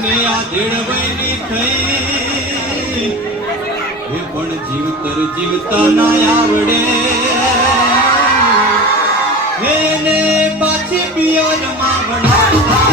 એને આ દેડવઈની થઈ એ પણ જીવતર જીવતા ના આવડે એને પાછી પિયરમાં વળાવતા